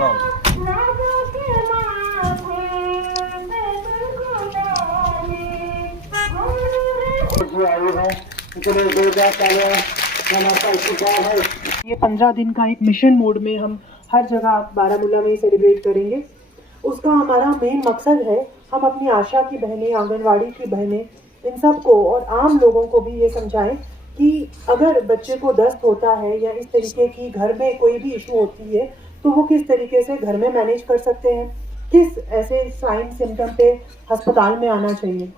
वाह ये 15 दिन का एक मिशन मोड में हम हर जगह बारामूला में सेलिब्रेट करेंगे। उसका हमारा मेन मकसद है हम अपनी आशा की बहनें, आंगनवाड़ी की बहनें, इन सब को और आम लोगों को भी ये समझाएं कि अगर बच्चे को दस्त होता है या इस तरीके की घर में कोई भी इशू होती है तो वो किस तरीके से घर में मैनेज कर सकते हैं, किस ऐसे साइन सिम्टम पे अस्पताल में आना चाहिए।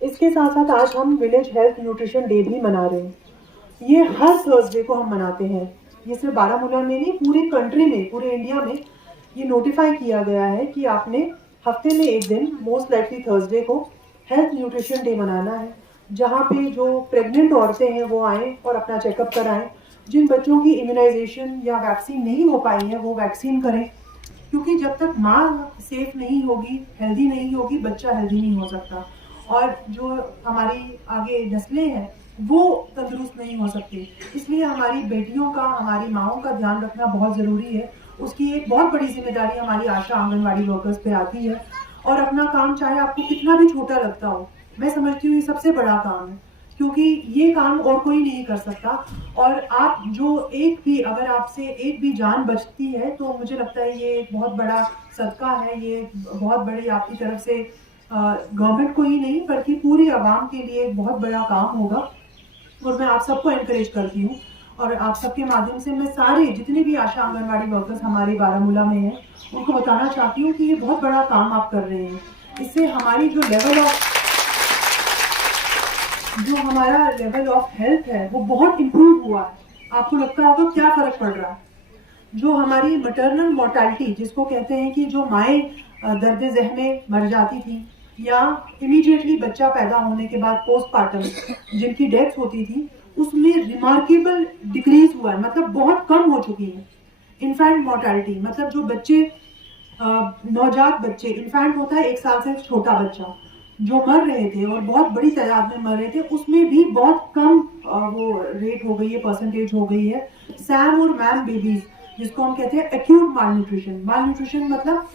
इसके साथ साथ आज हम विलेज हेल्थ न्यूट्रिशन डे भी मना रहे हैं। ये हर थर्सडे को हम मनाते हैं। ये सिर्फ बारामूला में नहीं, पूरी कंट्री में, पूरे इंडिया में ये नोटिफाई किया गया है कि आपने हफ्ते में एक दिन, मोस्ट लाइकली थर्सडे को, हेल्थ न्यूट्रिशन डे मनाना है, जहाँ पे जो प्रेग्नेंट औरतें हैं वो आएँ और अपना चेकअप कराएं। जिन बच्चों की इम्यूनाइजेशन या वैक्सीन नहीं हो पाई है वो वैक्सीन करें, क्योंकि जब तक माँ सेफ नहीं होगी, हेल्दी नहीं होगी, बच्चा हेल्दी नहीं हो सकता। और जो हमारी आगे नस्लें हैं वो तंदुरुस्त नहीं हो सकती। इसलिए हमारी बेटियों का, हमारी माँओं का ध्यान रखना बहुत ज़रूरी है। उसकी एक बहुत बड़ी जिम्मेदारी हमारी आशा आंगनवाड़ी वर्कर्स पे आती है। और अपना काम चाहे आपको कितना भी छोटा लगता हो, मैं समझती हूँ ये सबसे बड़ा काम है, क्योंकि ये काम और कोई नहीं कर सकता। और आप जो एक भी, अगर आपसे एक भी जान बचती है तो मुझे लगता है ये एक बहुत बड़ा सदका है। ये बहुत बड़ी आपकी तरफ से गवर्नमेंट को ही नहीं बल्कि पूरी आवाम के लिए एक बहुत बड़ा काम होगा। और मैं आप सबको एनकरेज करती हूँ और आप सबके माध्यम से मैं सारे जितने भी आशा आंगनवाड़ी वर्कर्स हमारे बारामूला में हैं उनको बताना चाहती हूँ कि ये बहुत बड़ा काम आप कर रहे हैं। इससे हमारी जो हमारा लेवल ऑफ हेल्थ है वो बहुत इम्प्रूव हुआ है। आपको लगता होगा क्या फर्क पड़ रहा है। जो हमारी मटरनल मोर्टेलिटी, जिसको कहते हैं कि जो माएँ दर्द ज़ह में मर जाती थी या इमीडिएटली बच्चा पैदा होने के बाद पोस्टपार्टम जिनकी डेथ होती थी, उसमें रिमार्केबल डिक्रीज हुआ है, मतलब बहुत कम हो चुकी है। इन्फेंट मोर्टेलिटी मतलब जो बच्चे, नवजात बच्चे, इन्फेंट होता है 1 साल से छोटा बच्चा, जो मर रहे थे और बहुत बड़ी तादाद में मर रहे थे, उसमें भी बहुत कम वो रेट हो गई है, परसेंटेज हो गई है। सैम और मैम बेबीज, जिसको हम कहते हैं एक्यूट मालन्यूट्रिशन। मालन्यूट्रिशन मतलब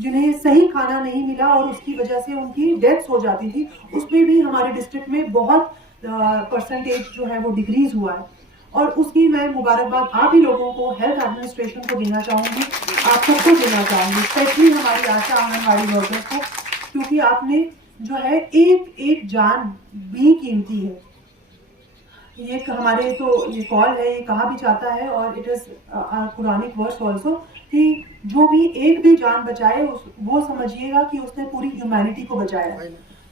जिन्हें सही खाना नहीं मिला और उसकी वजह से उनकी डेथ्स हो जाती थी, उसमें भी हमारे डिस्ट्रिक्ट में बहुत परसेंटेज जो है वो डिक्रीज हुआ है। और उसकी मैं मुबारकबाद आप ही लोगों को, हेल्थ एडमिनिस्ट्रेशन को देना चाहूँगी, आप सबको देना चाहूँगी, स्पेशली हमारी आशा आंगनवाड़ी वर्कर्स को, क्योंकि आपने जो है एक एक जान भी कीमती है। ये हमारे तो ये कॉल है, ये कहा भी जाता है और it is Quranic verse also कि जो भी एक भी जान बचाए वो समझिएगा कि उसने पूरी ह्यूमैनिटी को बचाया।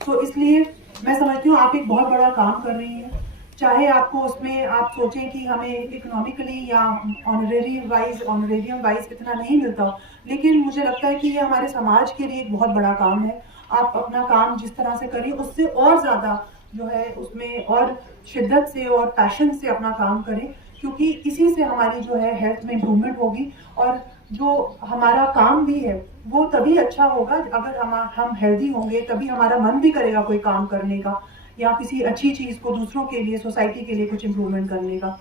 तो इसलिए मैं समझती हूँ आप एक बहुत बड़ा काम कर रही हैं। चाहे आपको उसमें आप सोचें कि हमें इकोनॉमिकली या ऑनरेरियम वाइज इतना नहीं मिलता हो, लेकिन मुझे लगता है कि ये हमारे समाज के लिए एक बहुत बड़ा काम है। आप अपना काम जिस तरह से करिए उससे और ज़्यादा जो है उसमें और शिद्दत से और पैशन से अपना काम करें, क्योंकि इसी से हमारी जो है हेल्थ में इम्प्रूवमेंट होगी। और जो हमारा काम भी है वो तभी अच्छा होगा अगर हम हेल्दी होंगे, तभी हमारा मन भी करेगा कोई काम करने का या किसी अच्छी चीज़ को दूसरों के लिए, सोसाइटी के लिए कुछ इम्प्रूवमेंट करने का।